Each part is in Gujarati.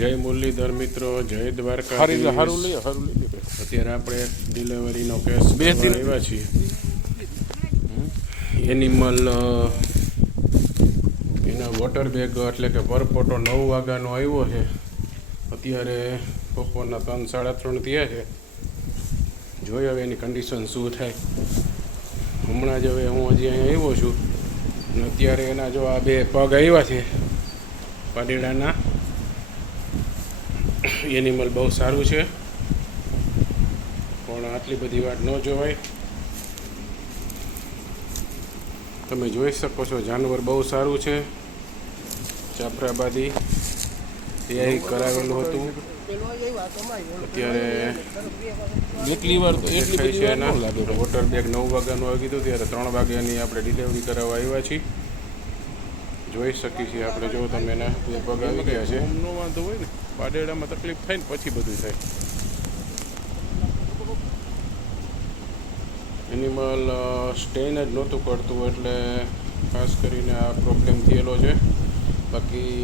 જય મુરલીધર મિત્રો, જય દ્વારકા. અત્યારે આપણે ડિલિવરીનો કેસ આવ્યા છીએ. એનિમલ એના વોટર બેગ એટલે કે પરપોટો 9 વાગ્યાનો આવ્યો છે. અત્યારે બપોરના 3 સાડા 3 થયા છે. જોઈએ હવે એની કન્ડિશન શું થાય. હમણાં જ હવે હું હજી અહીંયા આવ્યો છું અને અત્યારે એના જો આ 2 પગ આવ્યા છે પાડીડાના. એનિમલ બહુ સારું છે, પણ આટલી બધી વાત ન જોવાય. તમે જોઈ શકો છો, જાનવર બહુ સારું છે. જાફરાબાદી એઆઈ કરાવેલું હતું. અત્યારે એટલી વાર તો એટલી છે એના વોટર બેગ 9 વાગ્યાનું આવી ગયું, ત્યારે 3 વાગ્યાની આપણે ડિલિવરી કરાવવા આવ્યા છીએ. જોઈ શકીએ છીએ આપણે. જો તમે એના 2 પગ આવી ગયા છે. નો વાંધો હોય ને, પાડેડામાં તકલીફ થાય ને પછી બધું થાય. એનિમલ સ્ટેન જ નહોતું કરતું, એટલે ખાસ કરીને આ પ્રોબ્લેમ થયેલો છે. બાકી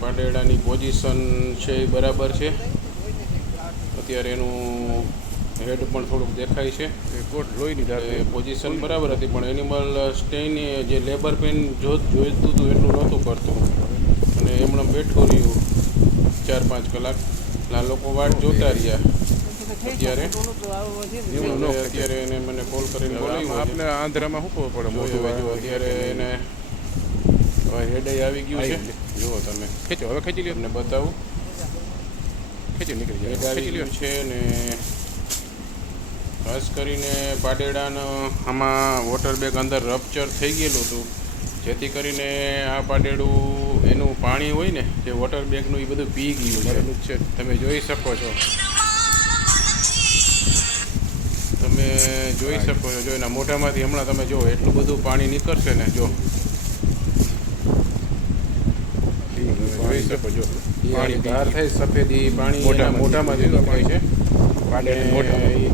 પાડેડાની પોઝિશન છે એ બરાબર છે. અત્યારે એનું હેડ પણ થોડુંક દેખાય છે. લોહીની પોઝિશન બરાબર હતી, પણ એનિમલ સ્ટેન જે લેબર પેન જોઈતું હતું એટલું નહોતું કરતું, અને એમણે બેઠું રહ્યું 4-5 કલાક. આ લોકો વાટ જોતા રહ્યા. અત્યારે એને મને કોલ કરીને બોલાવ્યો. આપણે આંધ્રામાં શું ખબર પડે? અત્યારે એને હેડ આવી ગયું છે. જુઓ તમે, ખેંચો, હવે ખેંચી લ્યો, તમને બતાવું. ખેંચી નીકળી જાય. હેડ આવી ગયું છે ને ખાસ કરીને પાડેડાનો આમાં વોટર બેગ અંદર રપ્ચર થઈ ગયેલું હતું, જેથી કરીને આ પાડેડું એનું પાણી હોય ને જે વોટર બેગનું એ બધું પી ગયું છે. તમે જોઈ શકો છો. તમે જોઈ શકો છો. જો એના મોઢામાંથી હમણાં તમે જો એટલું બધું પાણી નીકળશે ને, જો જોઈ શકો છો. પાણી બહાર થાય સફેદી પાણી મોઢામાંથી નીકળે છે. એ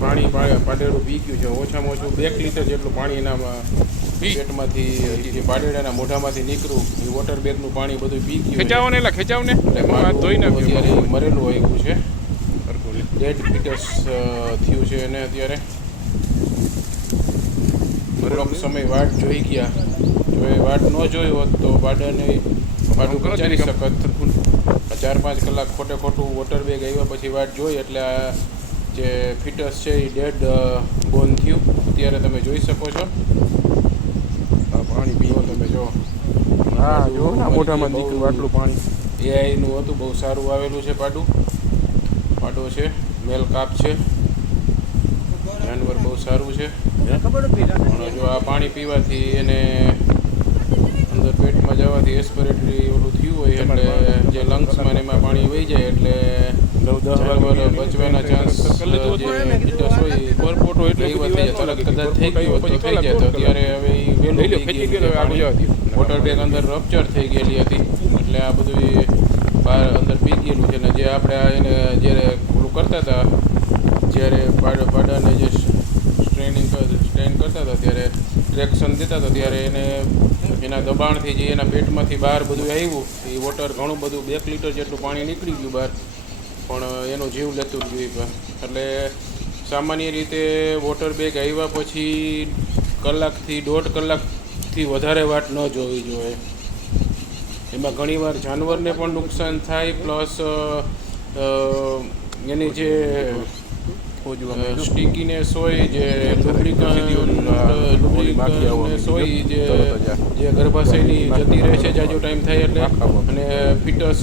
પાણી પાડેડું પી ગયું છે. ઓછામાં ઓછું 2 લિટર જેટલું પાણી એના પેટમાંથી પાડેડાના મોઢામાંથી નીકળ્યું. એ વોટર બેગનું પાણી બધું પી ગયું. ખેંચાવો ને અત્યારે મરેલું હોય એવું છે. ડેડ ફિટસ થયું છે એને. અત્યારે થોડોક સમય વાટ જોઈ ગયા. જો એ વાટ ન જોઈ હોત તો પાડું બચાવી શકત. 4-5 કલાક ખોટું વોટર બેગ આવ્યા પછી વાટ જોઈ, એટલે આ જે ફિટસ છે એ ડેડ બોર્ન થયું. અત્યારે તમે જોઈ શકો છો. પાણી પીવો તમે. જો હા, જો મોઢામાં નીકળ્યું આટલું પાણી. એઆઈનું હતું, બહુ સારું આવેલું છે. પાડો છે, મેલ કાપ છે. જાનવર બહુ સારું છે. પણ જો આ પાણી પીવાથી એને અંદર પેટમાં જવાથી એસ્પિરેટરી ઓલું થયું હોય, એટલે જે લંગ્સમાં એમાં પાણી વહી જાય, એટલે જાનવર બચવાના ચાન્સ જે ફિટસ હોય પરપોટો એટલે કદાચ થઈ ગયો તો થઈ જાય. તો અત્યારે હવે એ વહેલું વોટર બેગ અંદર રપ્ચર થઈ ગયેલી હતી, એટલે આ બધું બહાર અંદર પી ગયેલું છે. ને જે આપણે એને જ્યારે ઓલું કરતા હતા, જ્યારે પાડાને જે સ્ટ્રેન કરતા હતા, ત્યારે ટ્રેક્શન દેતા હતા, ત્યારે એને એના દબાણથી જે એના પેટમાંથી બહાર બધું આવ્યું, એ વોટર ઘણું બધું 2 લિટર જેટલું પાણી નીકળી ગયું બહાર, પણ એનો જીવ લેતું ગયું. એટલે સામાન્ય રીતે વોટર બેગ આવ્યા પછી કલાકથી 1.5 કલાકથી વધારે વાટ ન જોવી જોઈએ. એમાં ઘણીવાર જાનવરને પણ નુકસાન થાય, પ્લસ એની જે સ્ટીકીનેસ હોય, જે લુબ્રિકન્સ હોય, જે ગર્ભાશયની જતી રહે છે જાજો ટાઈમ થાય એટલે. અને ફિટસ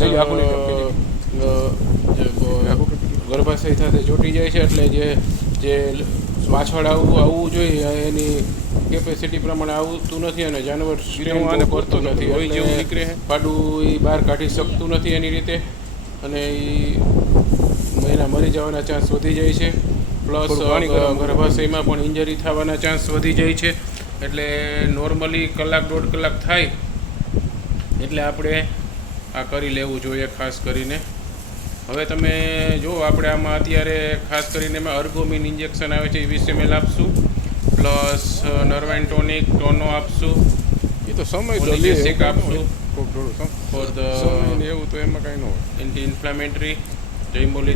ગર્ભાશય સાથે ચોંટી જાય છે, એટલે જે પાછળ આવવું જોઈએ એની કેપેસિટી પ્રમાણે આવતું નથી, અને જાનવર સ્ટ્રેન કરતું નથી. પાડું એ બહાર કાઢી શકતું નથી એની રીતે, અને એના મરી જવાના ચાન્સ વધી જાય છે. પ્લસ ગર્ભાશયમાં પણ ઇન્જરી થવાના ચાન્સ વધી જાય છે. એટલે નોર્મલી 1-1.5 કલાક થાય એટલે આપણે આ કરી લેવું જોઈએ ખાસ કરીને. હવે તમે જો આપણે આમાં અત્યારે ખાસ કરીને એમાં અર્ગોમિન ઇન્જેક્શન આવે છે, એ 20 ml આપશું, પ્લસ નર્વાઇન ટોનિક ટોનો આપશું. તો સમય તો Folic લે acid આપશું કોક થોડું for the સમય ને એવું તો એમાં કાંઈ ન હોય. anti-inflammatory. જય મુરલી.